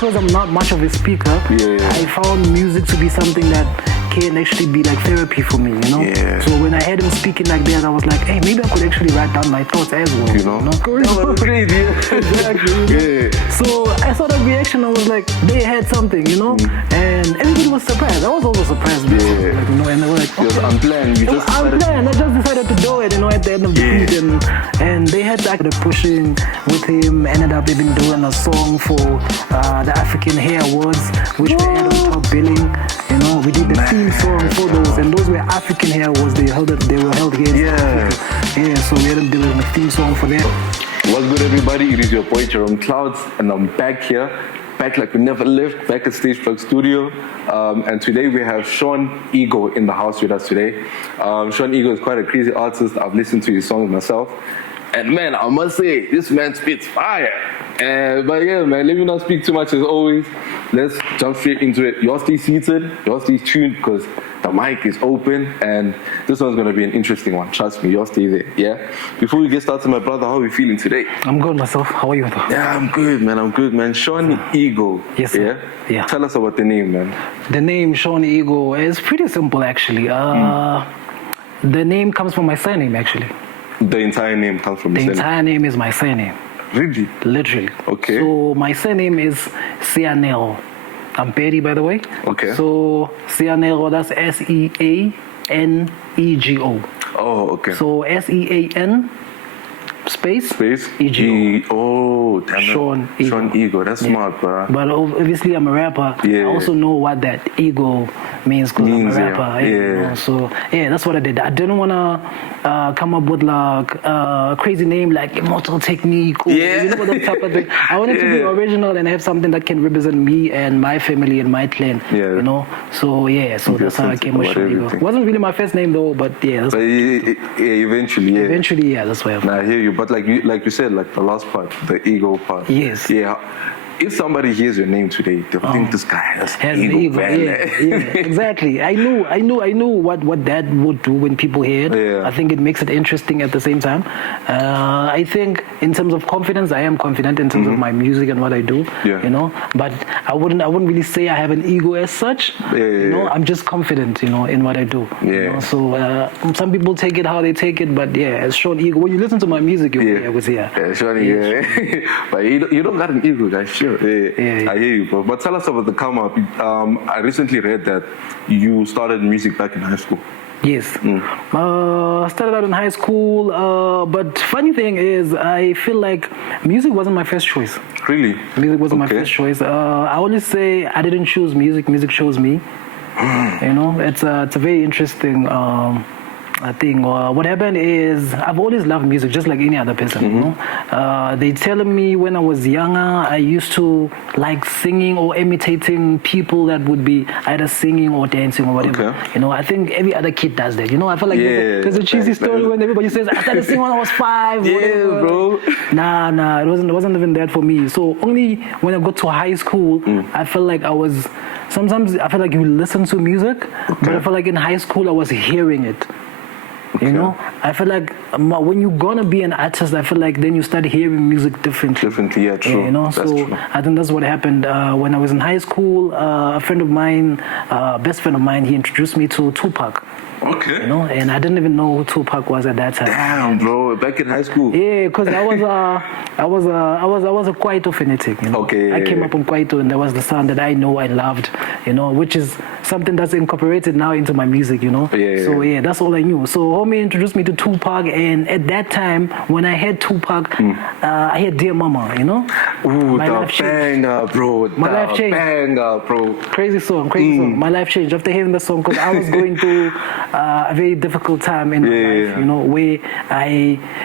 because I'm not much of a speaker, I found music to be something that can actually be like therapy for me, you know? Yeah. So when I heard him speaking like that, I was like, hey, maybe I could actually write down my thoughts as well. You know? That was crazy. Exactly. Yeah. So I saw that reaction, I was like, they had something, you know? And everybody was surprised. I was also surprised. Like, you know, and they were like, It was unplanned. You just unplanned. I just decided to do it, you know, at the end of the beat. And they had like the pushing with him, ended up even doing a song for the African Hair Awards, which we had on top billing. You know, we did the theme song for those, and those were African Hair Awards. They were held here. Yeah, so we had them doing a theme song for that. What's good, everybody? It is your boy Jerome Clouds, and I'm back here, back like we never left, back at Stage Plug Studio. And today we have Sean Ego in the house with us today. Sean Ego is quite a crazy artist. I've listened to his songs myself. And man, I must say, this man spits fire. But yeah, man, let me not speak too much as always. Let's jump straight into it. Y'all stay seated, y'all stay tuned, because the mic is open, and this one's gonna be an interesting one. Trust me, y'all stay there, yeah? Before we get started, my brother, how are we feeling today? I'm good myself. How are you? Yeah, I'm good, man. Sean Ego. Yes, sir. Yeah. Tell us about the name, man. The name Sean Ego is pretty simple, actually. The name comes from my surname, actually. The entire name comes from the surname? The entire name is my surname. Really? Literally. Okay. So my surname is Seanelo. I'm Betty, by the way. Okay. So Seanelo, that's Seanego. Oh, okay. So Sean space Ego. Oh, damn it. Sean Ego. Sean Ego. That's smart, bro. But obviously I'm a rapper. I also know what that ego means because I'm a rapper. You know? So that's what I did. I didn't want to come up with like a crazy name like Immortal Technique or you know, that type of thing. I wanted to be original and have something that can represent me and my family and my clan. You know. So that's how I came with Sean Ego. It wasn't really my first name though, but that's eventually. Eventually, that's why. I hear you. But like you said, like the last part, the ego part. Yes. Yeah. If somebody hears your name today, they'll think this guy has an ego. Exactly. I knew what that would do when people hear it. I think it makes it interesting at the same time. I think in terms of confidence, I am confident in terms of my music and what I do. You know, but I wouldn't really say I have an ego as such. You know, I'm just confident, you know, in what I do. You know? So some people take it how they take it, but as Sean Ego, when you listen to my music, you hear I was here. Yeah, Sean Ego. But you don't got an ego, guys. Sure. I hear you, bro. But tell us about the come up. I recently read that you started music back in high school. Yes. Started out in high school, but funny thing is, I feel like music wasn't my first choice. Really? Music wasn't my first choice. I always say I didn't choose music. Music chose me. You know, it's a very interesting thing. What happened is I've always loved music just like any other person. You know? They telling me when I was younger I used to like singing or imitating people that would be either singing or dancing or whatever. You know, I think every other kid does that. You know, I feel like there's a cheesy story when everybody says I started singing when I was 5. Whatever. Bro. Nah, it wasn't even that for me. So only when I got to high school I felt like sometimes I feel like you listen to music, but I feel like in high school I was hearing it. You know, I feel like when you're gonna be an artist, I feel like then you start hearing music differently. Yeah, true. You know, that's true. I think that's what happened when I was in high school. A friend of mine, best friend of mine, he introduced me to Tupac. Okay. You know, and I didn't even know who Tupac was at that time. Damn, bro, back in high school. Yeah, because I was a Kwaito fanatic. You know? I came up on Kwaito, and that was the sound that I know I loved. You know, which is something that's incorporated now into my music. You know. So that's all I knew. So homie introduced me to Tupac, and at that time when I heard Tupac, I heard Dear Mama. You know. Ooh, my life banger, bro. My life changed. Banger, bro. Crazy song. My life changed after hearing the song because I was going through a very difficult time in my life, you know, where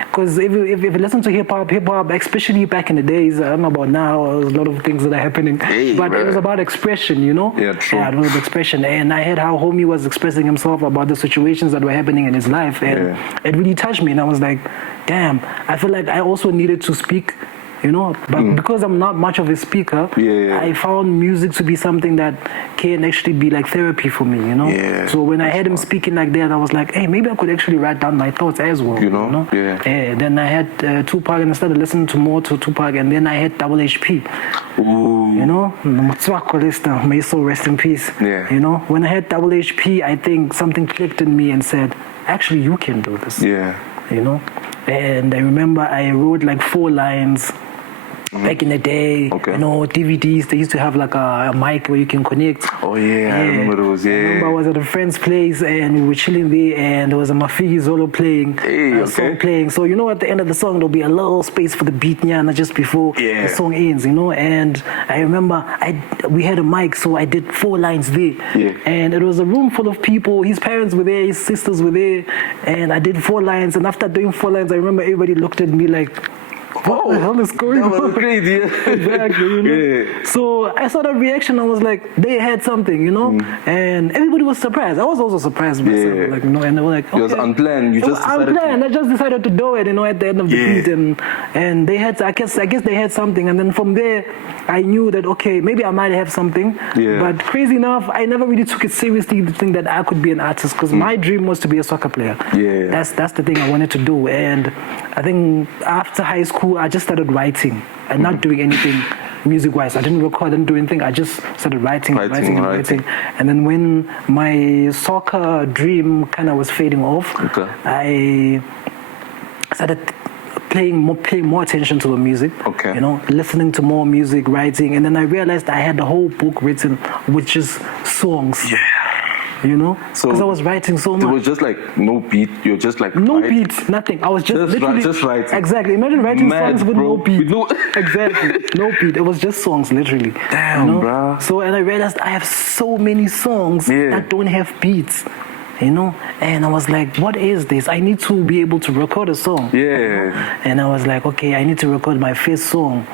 because if you listen to hip hop, especially back in the days, I don't know about now, there's a lot of things that are happening, but it was about expression, you know. True. It was expression, and I heard how homie was expressing himself about the situations that were happening in his life, and it really touched me, and I was like, damn, I feel like I also needed to speak you know. But because I'm not much of a speaker, Yeah. I found music to be something that can actually be like therapy for me, you know. Yeah. So when I heard him speaking like that, I was like, hey, maybe I could actually write down my thoughts as well, You know? Yeah. Then I had Tupac, and I started listening to more to Tupac, and then I had Double HP. Ooh. You know, Motswako Lister, may so rest in peace. Yeah. You know, when I had Double HP, I think something clicked in me and said, actually, you can do this. Yeah. You know, and I remember I wrote like 4 lines back in the day. Okay. You know, DVDs, they used to have like a mic where you can connect. Oh yeah, I remember those. I remember I Yeah. was at a friend's place and we were chilling there, and there was a Mafiki Zolo playing, Hey, song okay. playing. So you know, at the end of the song there'll be a little space for the beat, nyana, just before Yeah. the song ends. You know, and I remember we had a mic, so I did 4 lines there, Yeah. and it was a room full of people. His parents were there, his sisters were there, and I did 4 lines. And after doing 4 lines, I remember everybody looked at me like, what the hell is going That was on? crazy. Exactly, you know. Yeah. So I saw that reaction. I was like, they had something, you know, and everybody was surprised. I was also surprised myself, Yeah. like, you know, and they were like, It was okay. unplanned. You It was just decided to- unplanned. I just decided to do it, you know, at the end of the Yeah. beat, and they had, I guess they had something, and then from there, I knew that okay, maybe I might have something. Yeah. But crazy enough, I never really took it seriously to think that I could be an artist, because my dream was to be a soccer player. Yeah. That's the thing I wanted to do, and I think after high school, I just started writing and not doing anything music-wise. I didn't record, I didn't do anything. I just started writing. Writing. And then when my soccer dream kind of was fading off, Okay. I started paying more attention to the music. Okay. You know, listening to more music, writing, and then I realized I had the whole book written, which is songs. Yeah. You know, So because I was writing so It much. was just like no beat. You're just like No right? beats, nothing. I was just Just literally just writing. Exactly. Imagine writing Mad, songs with bro. no beat. With no- Exactly. No beat. It was just songs, literally. Damn, you know? bruh. So, and I realized I have so many songs Yeah. that don't have beats. You know, and I was like, what is this? I need to be able to record a song. Yeah. And I was like, okay, I need to record my first song.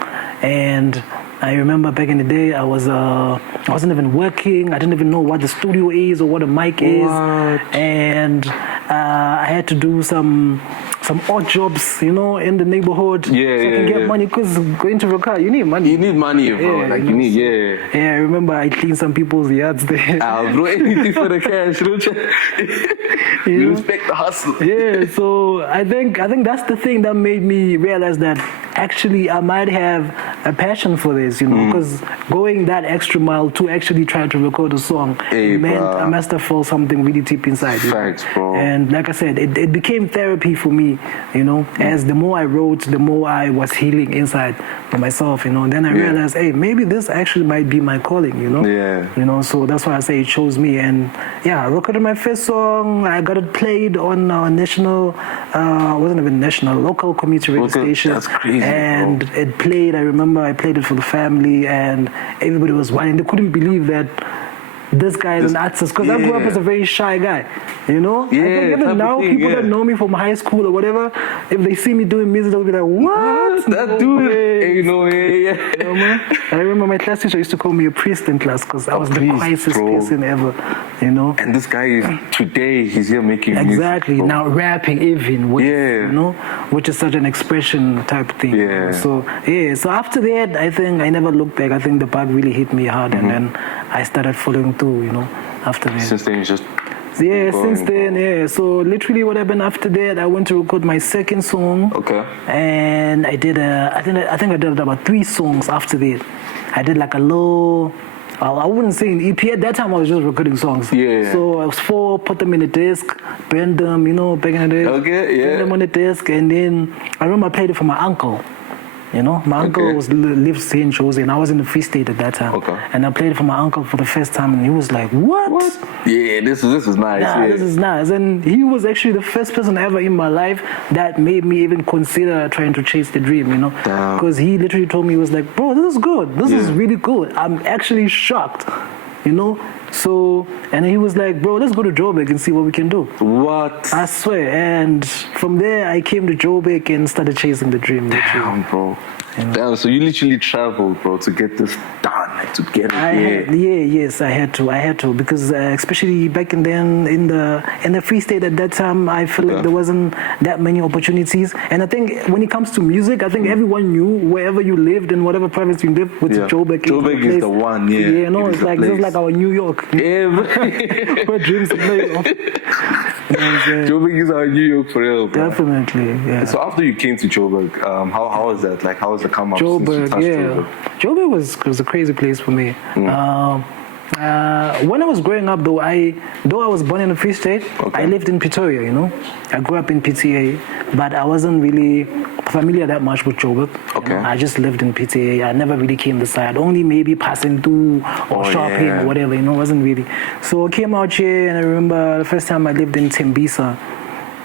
And I remember back in the day, I wasn't even working. I didn't even know what the studio is or what a mic is. What? And I had to do some odd jobs, you know, in the neighborhood. Yeah, so I can yeah, get yeah. money, because going to record, you need money. You need money, bro. Yeah, like you you know, need, so- yeah. Yeah, I remember I cleaned some people's yards there. Bro, anything for the cash, don't you? You know? Respect the hustle. Yeah, so I think that's the thing that made me realize that actually I might have a passion for this, you know, because going that extra mile to actually try to record a song Hey, meant bruh. I must have felt something really deep inside. You know? Facts, bro. And like I said, it became therapy for me, you know, as the more I wrote, the more I was healing inside for myself, you know. And then I Yeah. realized, hey, maybe this actually might be my calling, you know. Yeah. You know, so that's why I say it chose me. And yeah, I recorded my first song. I got it played on national, wasn't even national, local community radio Local- station. that's crazy, And bro. it played. I remember I played it for the family, and everybody was whining. They couldn't believe that this guy is an artist, because I grew up yeah. as a very shy guy, you know. I Yeah, think type even of now, thing, people yeah. that know me from high school or whatever, if they see me doing music, they'll be like, "What? That No dude, way." hey, no, yeah. You know, man? I remember my class teacher used to call me a priest in class, because I was the priest, quietest bro. person ever, you know. And this guy is today. He's here making music. Exactly. bro. Now rapping even, which, Yeah. you know, which is such an expression type thing. you know. Yeah. So yeah. So after that, I think I never looked back. I think the bug really hit me hard, and then I started following through. You know, after that. Since then, he's just Yeah, going, since then, yeah. So literally, what happened after that? I went to record my second song. okay. And I did I think I did about 3 songs after that. I did like a low. I wouldn't say an EP. At that time, I was just recording songs. Yeah. So I was 4, put them in a disc, burn them, you know, back in the day. Okay, yeah. Burn them on the disc, and then I remember I played it for my uncle. You know, my uncle Okay. lives here in Jozi, and I was in the Free State at that time. Okay. And I played it for my uncle for the first time, and he was like, "What? Yeah, this is nice. Nah, yeah. this is nice." And he was actually the first person ever in my life that made me even consider trying to chase the dream, you know. Damn. Because he literally told me, he was like, "Bro, this is good. This is Yeah. really good. I'm actually shocked, you know." So, and he was like, "Bro, let's go to Joburg and see what we can do." What? I swear. And from there, I came to Joburg and started chasing the dream. literally. Damn, bro. Damn, so you literally traveled, bro, to get this done. had to get it. Yes, I had to because especially back in then in the Free State at that time, I feel like there wasn't that many opportunities. And I think when it comes to music, I think everyone knew wherever you lived in whatever province you lived, with Joburg. Joburg is the one. Yeah, yeah, no, it's like our New York. Yeah, where dreams are made of. Joburg is our New York for real, bro. Definitely, yeah. So after you came to Joburg, how was that? Like, how was the come up? Joburg, Joburg was a crazy place for me. When I was growing up, though I was born in the Free State, I lived in Pretoria. You know, I grew up in PTA, but I wasn't really familiar that much with Joburg. Okay. I just lived in PTA. I never really came this side. Only maybe passing through or shopping or whatever. You know, wasn't really. So I came out here, and I remember the first time I lived in Tembisa.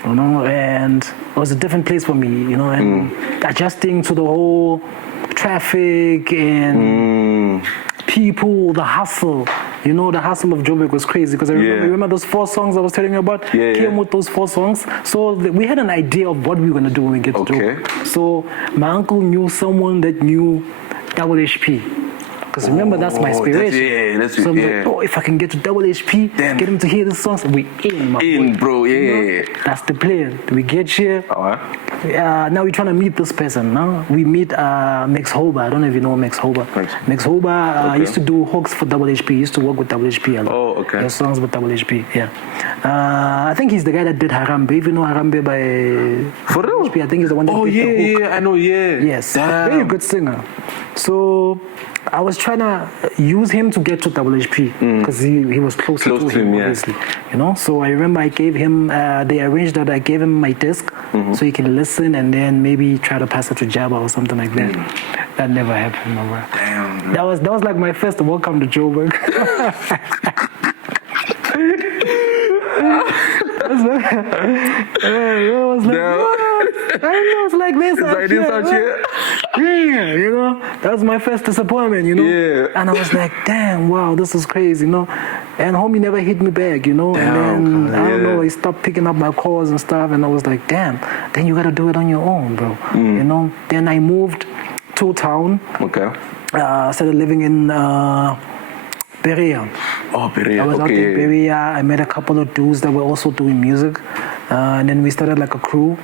You know, and it was a different place for me. You know, and adjusting to the whole traffic and people, the hustle. You know, the hustle of Joburg was crazy because I remember those 4 songs I was telling you about came with those 4 songs. So we had an idea of what we were going to do when we get to Joburg. So my uncle knew someone that knew Double HP. Because remember, that's my inspiration. So I'm like, oh, if I can get to Double HP, get him to hear the songs, we in, bro. You know? That's the plan. We get here. Now we're trying to meet this person. Now we meet Max Hoba. I don't know if you know Max Hoba. Max Hoba used to do hooks for Double HP. He used to work with Double HP a lot. Oh, okay. His songs with Double HP. Yeah. I think he's the guy that did Harambe. If you know Harambe by for real? HP, I think he's the one that did the hook. I know. Yes. Very good singer. So I was trying to use him to get to Double HP because he was close to him, obviously. You know, so I remember I gave him. They arranged that I gave him my disc so he can listen and then maybe try to pass it to Jabba or something like that. That never happened, bro. Damn. That was like my first welcome to Joburg. I was like this. Yeah, you know, that was my first disappointment, you know. Yeah. And I was like, damn, wow, this is crazy, you know. And homie never hit me back, you know. And then I don't know, he stopped picking up my calls and stuff, and I was like, damn, then you gotta do it on your own, bro. You know. Then I moved to town. Okay. Started living in Berea. Oh, Berea. I was out in Berea. I met a couple of dudes that were also doing music, and then we started like a crew.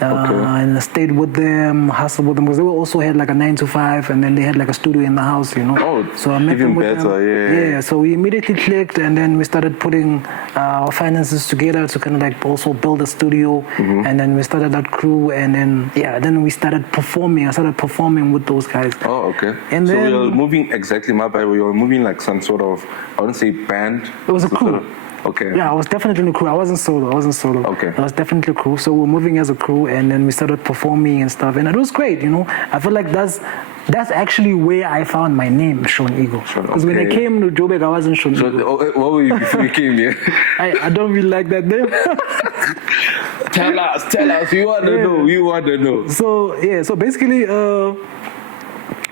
And I stayed with them, hustled with them because they also had like a 9 to 5, and then they had like a studio in the house, you know. Oh, so I met even them with better, them. Yeah. So we immediately clicked, and then we started putting our finances together to kind of like also build a studio, and then we started that crew, and then we started performing. I started performing with those guys. Oh, okay. And so then you're moving exactly my Bible. You're moving like some sort of, I wouldn't say band. It was a crew. Okay. Yeah, I was definitely in the crew. I wasn't solo. Okay. I was definitely a crew. So we're moving as a crew, and then we started performing and stuff, and it was great. You know, I feel like that's actually where I found my name, Sean Eagle. Because when I came to Joburg, I wasn't Sean Eagle. What were you before you came here? I don't really like that name. Tell us. We want to know. So basically,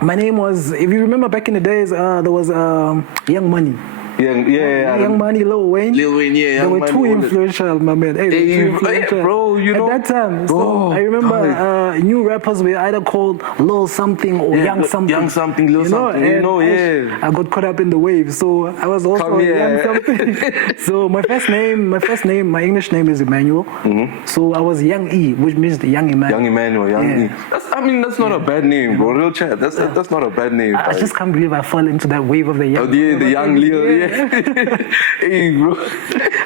my name was. If you remember back in the days, there was Young Money. Young Money, Lil Wayne. They were too influential, my man. Bro, you know. At that time, so I remember new rappers were either called Lil something or Young something. Young something, Lil something. I got caught up in the wave, so I was also Young something. So my English name is Emmanuel. So I was Young E, which means the Young Emmanuel. Young Emmanuel, Young E. That's not a bad name, bro. Real chat. That's not a bad name. I just can't believe I fell into that wave of the young. The young Lil. Hey, bro.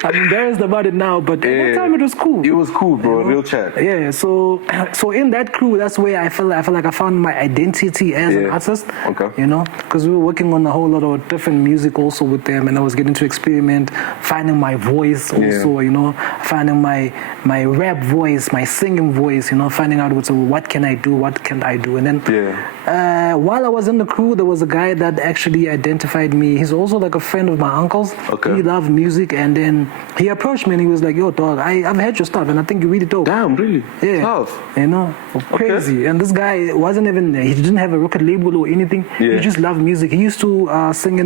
I'm embarrassed about it now, but at that time it was cool. It was cool, bro. Real chat. Yeah. So in that crew, that's where I feel like I found my identity as an artist. Okay. You know, because we were working on a whole lot of different music also with them, and I was getting to experiment, finding my voice also. You know, finding my rap voice, my singing voice. You know, finding out what can I do, what can't I do, and then while I was in the crew, there was a guy that actually identified me. He's also like a friend of my uncle's. Okay. He loved music, and then he approached me and he was like, yo, dog, I've heard your stuff and I think you're really dope. Damn, really? Yeah. Tough. You know, crazy. And this guy he didn't have a record label or anything. Yeah. He just loved music. He used to sing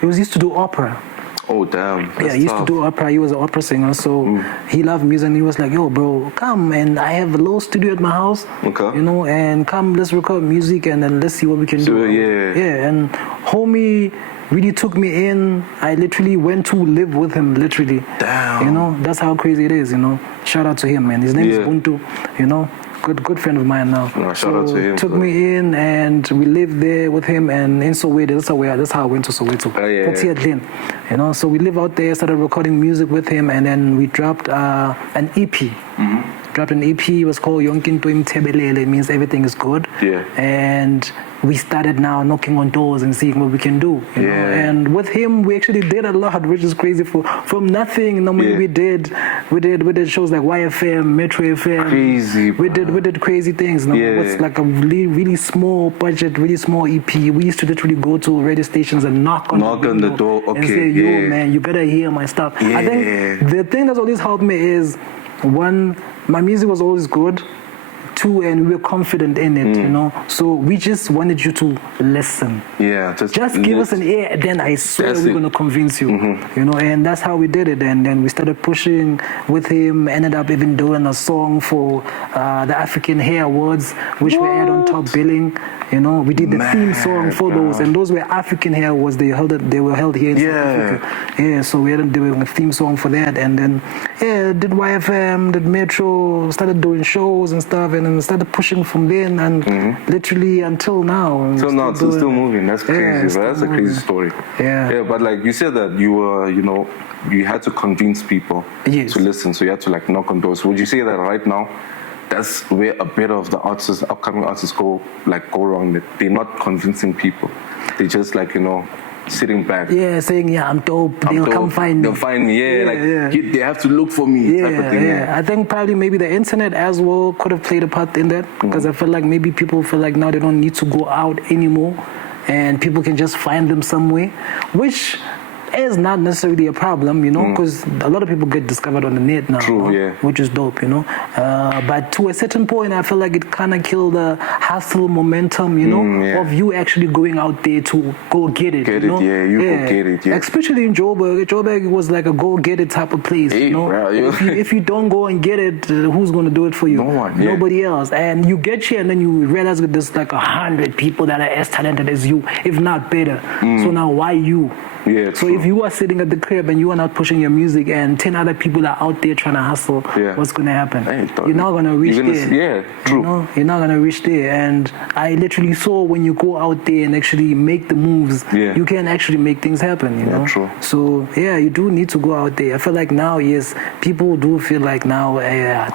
he used to do opera. Oh damn. Yeah, That's he used to tough. do opera. He was an opera singer, so he loved music. And he was like, "Yo, bro, come and I have a little studio at my house, Okay. you know, and come, let's record music and then let's see what we can do." yeah. And homie really took me in. I literally went to live with him, literally. Damn. You know, that's how crazy it is. You know, shout out to him, man. His name is Yeah. Buntu. You know. Good friend of mine now. No, shout out to him, Took bro. me in and we lived there with him and in Soweto. That's how I went to Soweto. Oh, yeah, Port Elizabeth. You know, so we live out there, started recording music with him, and then we dropped an EP. Dropped an EP. It was called Yonkinto Imtebelele. It means everything is good. Yeah. And we started now knocking on doors and seeing what we can do. You know? Yeah. And with him, we actually did a lot, which is crazy. From nothing, normally Yeah. we did shows like YFM, Metro FM. Crazy, We did crazy things. No? Yeah. It's like a really, really small budget, really small EP. We used to literally go to radio stations and knock on Knock on the window door, and okay, say, "Yo, yeah. man, you gotta hear my stuff." I Yeah. think the thing that's always helped me is one, my music was always good. Two, and we were confident in it, you know. So we just wanted you to listen. Yeah. Just give us an ear, then I swear That's we're it. gonna convince you. You know, and that's how we did it. And then we started pushing with him. Ended up even doing a song for the African Hair Awards, which we had on top billing. You know, we did the theme song for those, and those were African Hair Awards. They were held here in South Africa. Yeah, so we had doing a theme song for that, and then did YFM, did Metro, started doing shows and stuff, and then started pushing from then, and literally until now. Till now, it's still doing it. moving. That's crazy, Yeah, bro. still That's a crazy moving. story. Yeah. Yeah, but like you said that you were, you know, you had to convince people Yes. to listen. So you had to like knock on doors. Would you say that right now? That's where a bit of the artists, upcoming artists, go wrong. That they're not convincing people. They just like, you know, sitting back. Yeah, saying, yeah, I'm dope. I'm They'll dope. come find me. They'll find me. Yeah, Yeah, yeah. they have to look for me. Type of thing. Yeah. I think probably maybe the internet as well could have played a part in that, because I feel like maybe people feel like now they don't need to go out anymore and people can just find them somewhere, which is not necessarily a problem, you know, because a lot of people get discovered on the net now. True, you know, yeah. which is dope, you know. But to a certain point, I feel like it kind of killed the hustle momentum, you know, yeah. of you actually going out there to go get it. Get you it, know? yeah, you go get it, yeah. Especially in Joburg. Joburg was like a go get it type of place, Hey, you know. bro, you- If you don't go and get it, who's going to do it for you? No one, yeah. Nobody else. And you get here and then you realize that there's like 100 people that are as talented as you, if not better. So now why you? Yeah, So true. if you are sitting at the crib and you are not pushing your music and 10 other people are out there trying to hustle, Yeah. what's going to happen? Hey, You're not going to reach you're gonna- there. yeah, true. You know? You're not going to reach there. And I literally saw when you go out there and actually make the moves, Yeah. you can actually make things happen, you Yeah, know? true. So, yeah, you do need to go out there. I feel like now, yes, people do feel like now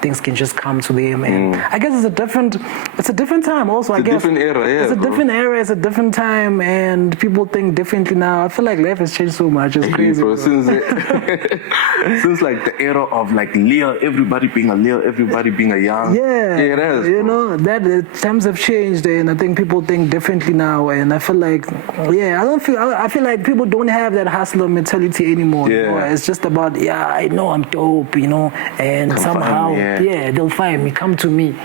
things can just come to them. And I guess it's a different time also, I It's a guess. different era, yeah, It's a bro. different era, it's a different time, and people think differently now. I feel like life has changed so much. It's crazy. Bro, bro. since like the era of like Lil, everybody being a Lil, everybody being a Young. Yeah, it has. you bro. know that times have changed, and I think people think differently now. And I feel like, I feel like people don't have that hustler mentality anymore. You know? Yeah. It's just about, I know I'm dope, you know, and Come somehow, find me, they'll find me, come to me.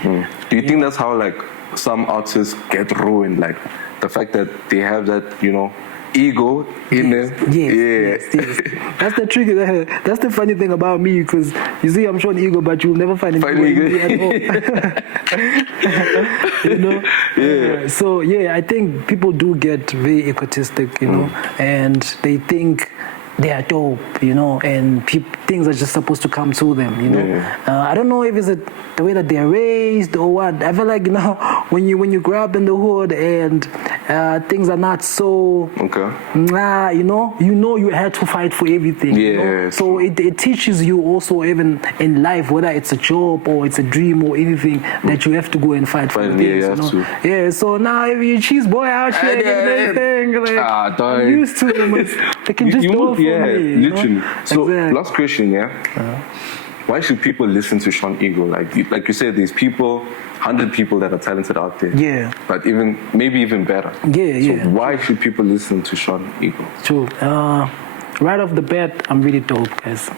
Do you think that's how like some artists get ruined? Like the fact that they have that, you know, ego in them. Yes. That's the tricky. That's the funny thing about me, because you see, I'm showing ego, but you'll never find Find me me at all. You know. Yeah. So I think people do get very egotistic, you know, and they think they are dope, you know, and things are just supposed to come to them, you know. I don't know if it's the way that they're raised or what. I feel like, you know, when you grow up in the hood and things are not so, Okay. you know you had to fight for everything. You know? Yeah, So it teaches you also, even in life, whether it's a job or it's a dream or anything, that you have to go and fight for Fight, the yeah, things. you You have know? to. Yeah. So now if you cheese boy out here Yeah, and everything, like dog. I'm used to them. They can just do it for yeah, me. You know? literally. So Exactly. last question, yeah. Why should people listen to Sean Ego? Like you said, there's 100 people that are talented out there. Yeah. But maybe even better. Yeah, so yeah. why should people listen to Sean Ego? True. Right off the bat, I'm really dope, guys.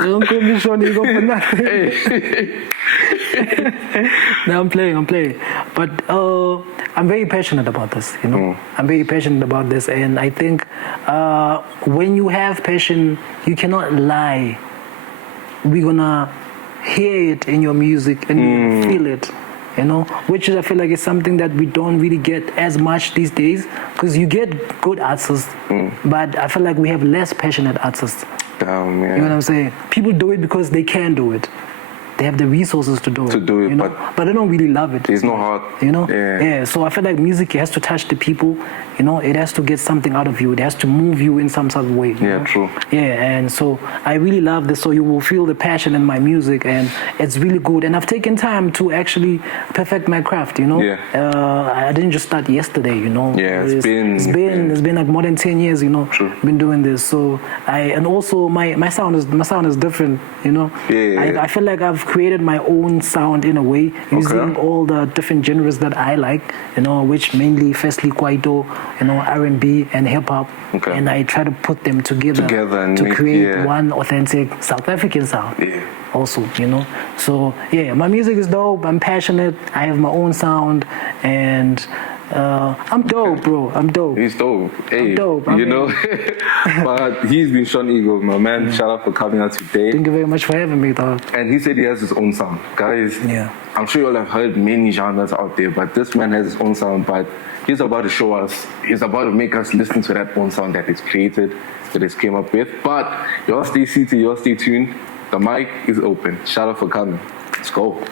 I don't call me Sean Ego for nothing. No, I'm playing. But I'm very passionate about this, you know. I'm very passionate about this. And I think when you have passion, you cannot lie. We're going to hear it in your music and you feel it, you know, which is, I feel like it's something that we don't really get as much these days, because you get good artists, but I feel like we have less passionate artists. Damn, yeah. You know what I'm saying? People do it because they can do it. They have the resources to do it. You know? But they don't really love it. There's no heart. You know? Yeah. So I feel like music has to touch the people. You know, it has to get something out of you. It has to move you in some sort of way. Yeah, true. Yeah, and so I really love this. So you will feel the passion in my music, and it's really good. And I've taken time to actually perfect my craft. You know. Yeah. I didn't just start yesterday. You know. Yeah, it's been like more than 10 years. You know. True. Been doing this. So and also my sound is different. You know. Yeah. I feel like I've created my own sound in a way, using all the different genres that I like, you know, which mainly firstly Kwaito, you know, R&B and hip hop, and I try to put them together and to create one authentic South African sound. Yeah. Also, you know, so yeah, my music is dope. I'm passionate. I have my own sound, and I'm dope, bro. I'm dope. He's dope. Hey, I'm dope. You know, but he's been Sean Eagle, my man. Shout out for coming out today. Thank you very much for having me, dog. And he said he has his own sound, guys. Yeah. I'm sure you all have heard many genres out there, but this man has his own sound. But he's about to show us. He's about to make us listen to that own sound that he's created, that he's came up with. But y'all stay seated. Y'all stay tuned. The mic is open. Shout out for coming. Let's go.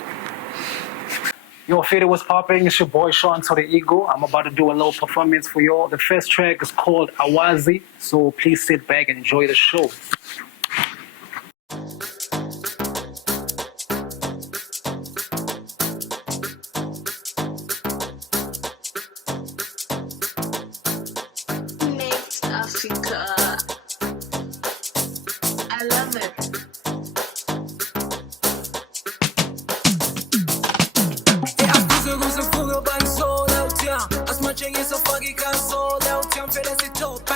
Yo, Fede, what's popping? It's your boy Sean to the Ego. I'm about to do a little performance for y'all. The first track is called Awazi, so please sit back and enjoy the show. Next Africa. I love it.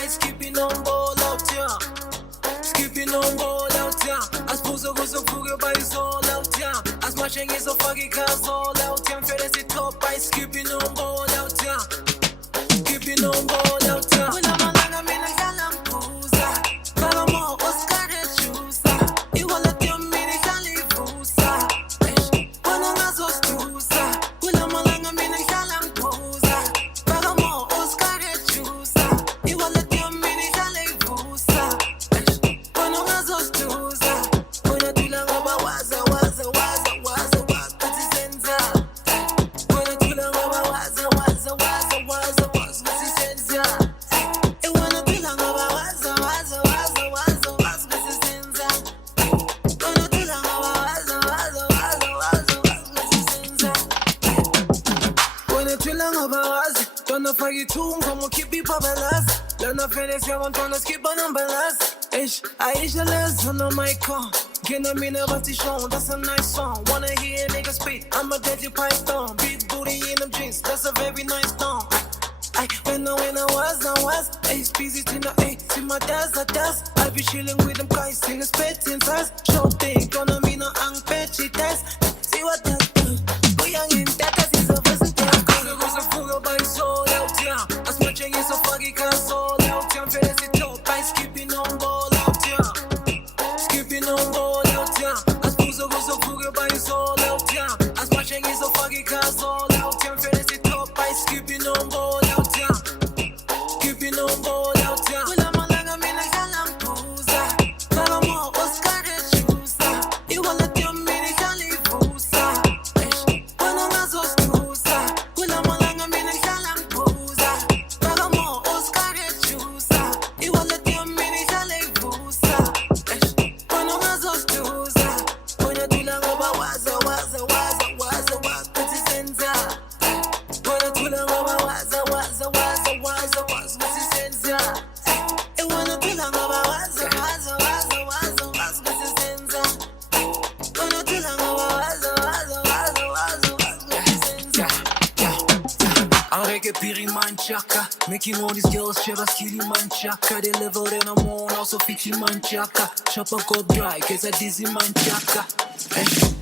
Skipping on ball out here. Skipping on ball out here. I suppose I was a fugger by his all out here. As much as a fucking cars all out here. Fedes it up by skipping on ball out here. Skipping on ball out here. When I'm along, I'm in a galampuza. Palamo, Oscar, Chusa. You will let your mini Califusa. When I'm a Zostusa. When I'm along, I'm in a galampuza. Palamo, Oscar, Chusa. You will let Aisha Les on the mic on. Can I mean about the show? That's a nice song. Wanna hear niggas speak? I'm a deadly python. Big booty in them jeans. That's a very nice song. When I was, ace busy to the eight. See my dad's a dust. I be chilling with them guys in the spit in size. Show thing, gonna mean a ang petty test. See what that's do. We young in that, is a versatile. It was a fuga by soul out here. As much as a foggy console out here. Fedes it up by skipping on ball. Skipping on ball out here. As Puzo goes a fugger by his all out here. As much as a foggy cars all out here. Fedes it up by skipping on ball out here. Skipping on ball out here. When I'm along, I'm in a galampuza. Palamo, Oscar, Chusa. You will let your mini Califusa. When I'm a Zostusa. When I'm along, I'm in a galampuza. Palamo, Oscar, Chusa. You will let your mini Califusa. Making all these girls share a skilly manchaka. They level then I'm on, also fitting manchaka. Shop up got dry, cause I dizzy manchaka.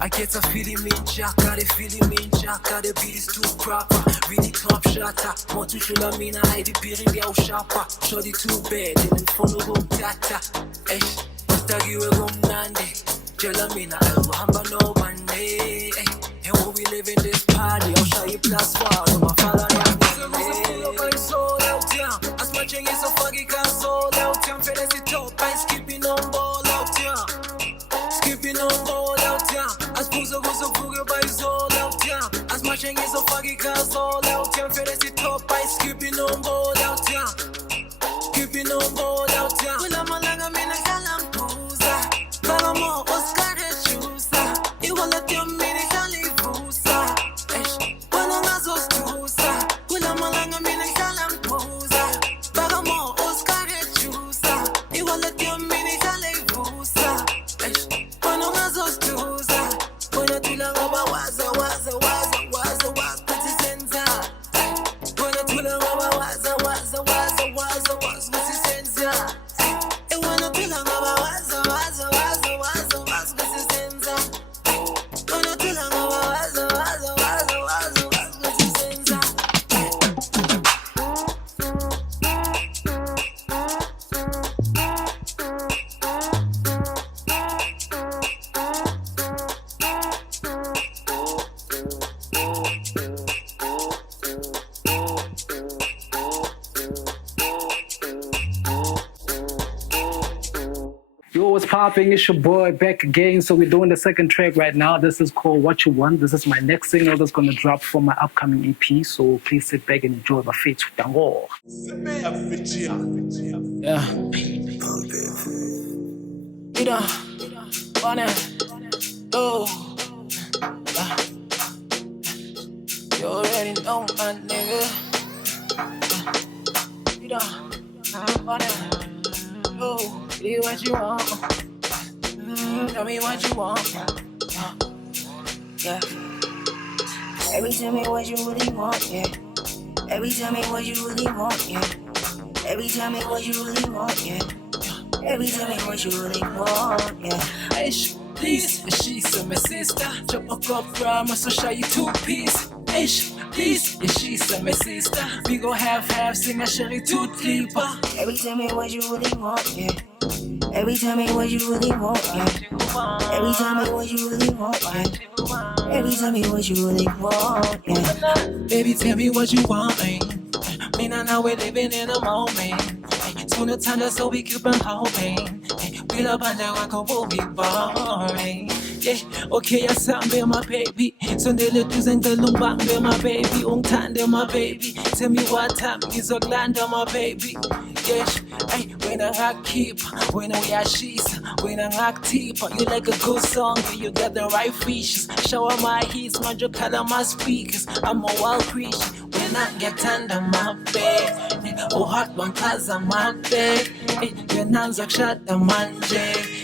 I get a feeling me in Jack, got a feeling me in Jack, got the beat is too proper, really top shatter. Want to show me na I the beating the sharper. Shorty too bad, in front of home tata. Basta giwe gumnandi, jela mina ayo hamba no one day. And when we live in this party, I'll show you plus one. My father, I'm sold out town. As much as a foggy can sold out town. Fedes it up, I'm skipping on ball out town. Skipping on ball out town. As Puzo goes a boogie by sold out town. As much as a foggy can sold out town. Fedes it up, I'm skipping on ball out town. Skipping on ball out town. When I'm a laga, I'm in a galam puza. Palamo, Oscar, Chusa. You will let your mini jolly pusa. When I'm a zostusa. When I'm a laga, I'm in a galam puza. Palamo, Oscar, Chusa. You will let your mini jolly pusa. When I'm a zostusa. When I tell her about waza, put his hands up. When I tell her about waza, put his hands up. And when I tell her about waza, put his hands up. When I tell her about waza, put his hands up. Yo, what's popping? It's your boy back again. So we're doing the second track right now. This is called What You Want. This is my next single that's gonna drop for my upcoming EP. So please sit back and enjoy my feat with Tango. Yeah. You don't wanna go. You already know my nigga. You don't wanna go. Tell me what you want. Tell me what you want. Yeah. Every tell me what you really want, yeah. Every tell me what you really want, yeah. Every tell me what you really want, yeah. Every tell me what you really want, yeah. Hey, please, she's my sister. Chop a cup from so show you two piece. Hey, please, she's my sister. We go half, sing a sherry two clipper. Every tell me what you really want, yeah. Every tell me what you really want, yeah. Every tell me what you really want, yeah. Every tell me what you really want, yeah. Baby, tell me what you want, eh. Me and now we're living in a moment. Sooner time so we keep on hoping. We love and now I will be boring. Yeah, okay, yes, I'm be my baby. So they let you sing the lumbang be my baby. Tande my baby. Tell me what time is a gland my baby. Yes, hey, when I rock keep, when we are she's, when I rock deep, you like a good song, you got the right features. Shower my hits, my joke color my speakers. I'm a wild creature when I get under my bed. Oh, hot one cause I'm my bed. Your nails are shut the manje.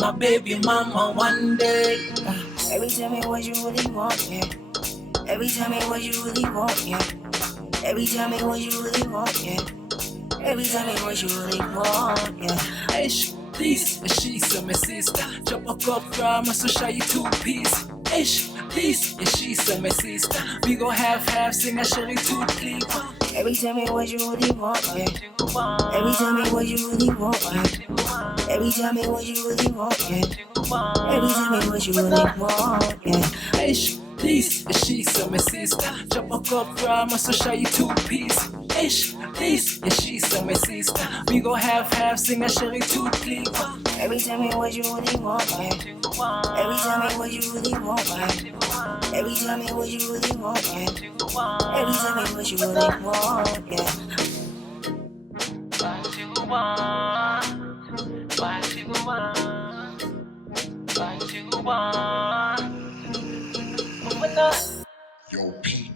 My baby mama one day. Every tell me what you really want, yeah. Every tell me what you really want, yeah. Every tell me what you really want, yeah. Every tell me what you really want, yeah. Hey, please, she's my sister. Chop a cup from so show you two piece. Hey, please, she's my sister. We go half, sing a sherry two clipper. Every tell me what you really want, yeah. Every tell me what you really want, yeah. Every tell me what you really want, yeah. Every tell me what you really want, yeah. Hey, please, she's my sister. Chop a cup from so show you two piece. Hey, please, she's my sister. We go half, sing a sherry two clipper. Every tell me what you really want, yeah. Every tell me what you really want, yeah. Every tell me what you really want, yeah. Every tell me what you really want, yeah. What you want? What you want? What you want? Open up. Yo, Pete.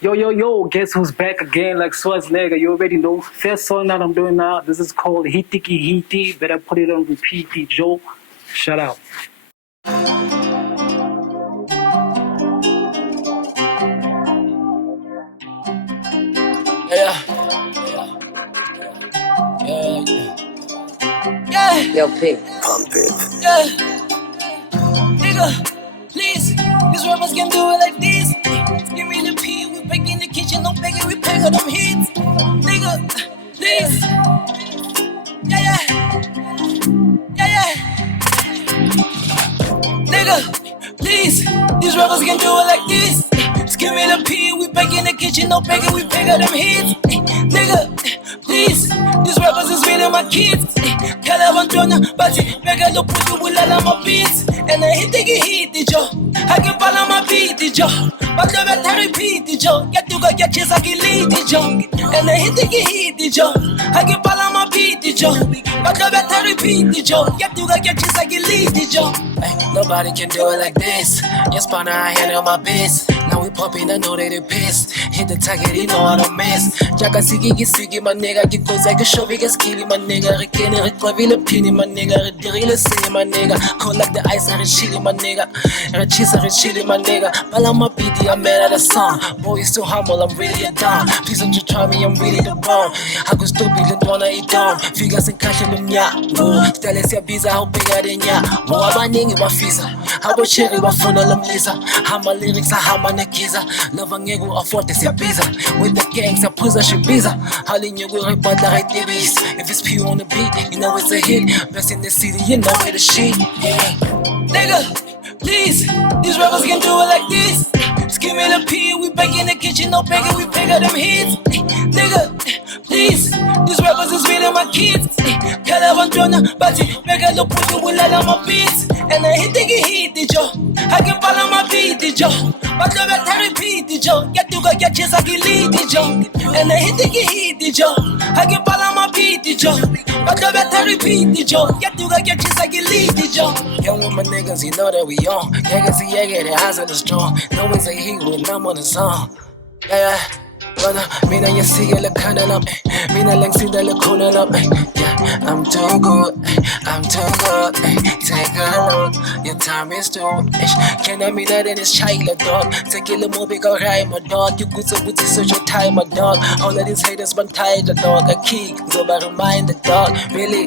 Yo, guess who's back again like Schwarzenegger? You already know. First song that I'm doing now, this is called Hitiki Hiti. Better put it on repeat, Joe. Shout out. Yeah. Yo, Pete. Pump it. Yeah. Nigga, please, these rappers can do it like this. Give me the P, we back in the kitchen, no begging, we pay for them hits. Nigga, please. Yeah. Nigga, please, these rappers can do it like this. Give me the P, we back in the kitchen, no begging, we pay for them hits. Nigga, please, these rappers is really my kids. Calabantona, but mega lo puto bulala my beats. And I hit the job. I can follow my beat, the job. But the better repeat the job. Get to go get chase, I can lead the job. And I hit the job. I can follow my beat, the job. But the better repeat the job. Get to go get chase, I can lead the job. Nobody can do it like this. Yes, partner, I handle my biz. Now we popping, I know that they pissed. Hit the target, you know what I miss. Jaka sigi, my nigga. Get goes like a show, we get skilly, my nigga. Rekene, reklavile, pini, my nigga. Redirile, say, my nigga. Cold like the ice, I chili, my nigga. Cheese, I chili, my nigga. While I'm a BD, I'm mad at the song. Boy, you still humble, I'm really a down. Please don't you try me, I'm really the bomb. I go stupid, and wanna eat down. Figures and cash in the nya. Tell us your visa, how big I didn't ya. More my nigga, my visa. How go cherry, my phone, I'm Lisa. How my lyrics, how my Nikiza. Love and ego, afford this, your visa. With the gangs, I push a shit visa. How in you will report like TVs. If it's pure on the beat, you know it's a hit. Best in the city, you know where the shit. Yeah. Nigga, please, these rappers can do it like this. Give me the P, we back in the kitchen, no begging, we pick up them hits. Nigga, please, these rappers is really my kids. Calabantona, but mega lo puto bulala my beats. And I hit the job. I can follow my beat, the job. But the better repeat the job. Get to go get chase, I can lead the job. And I hit the job. I can follow my beat, the job. But the better repeat the job. Get to go get chase, I can lead the job. Young with my niggas, you know that we on. Yaga see yaga, the eyes are the strong. No one's a heat when I'm on the song. Yeah. Mina you see you look kinda up. Mina lang see the look cool up. Yeah, I'm too good. Take a look. Your time is too. Can I mean that in this child dog? Take a little more big or rhyme my dog. You good so good to search your time, my dog. All of these haters been tired the dog. A key, so by remind the dog. Really,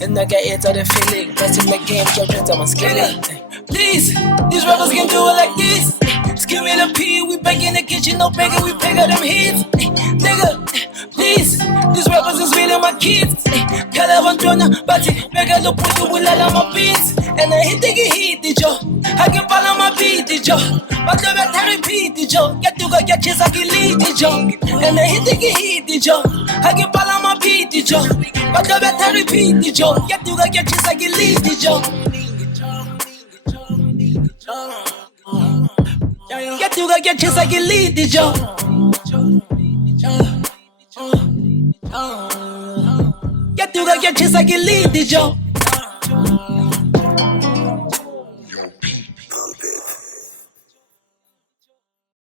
and I get it out of feeling. Best in the game, your dreams I'm skilling. Please, these rappers can do it like this. Give me the P, we back in the kitchen, no begging, we pick up them hits. Nigga, please, these rappers is really my kids. Calabantona, but mega lo puto bulala my beats. And I hit the job. I can follow my beat, the job. But the better repeat the job. Get to go get chase, I can lead the job. And I hit the job. I can follow my beat, the job. But the better repeat the job. Get to go get chase, I can lead the job. Get to go get chase, I can lead the job. Get to go get chase, I can lead the job.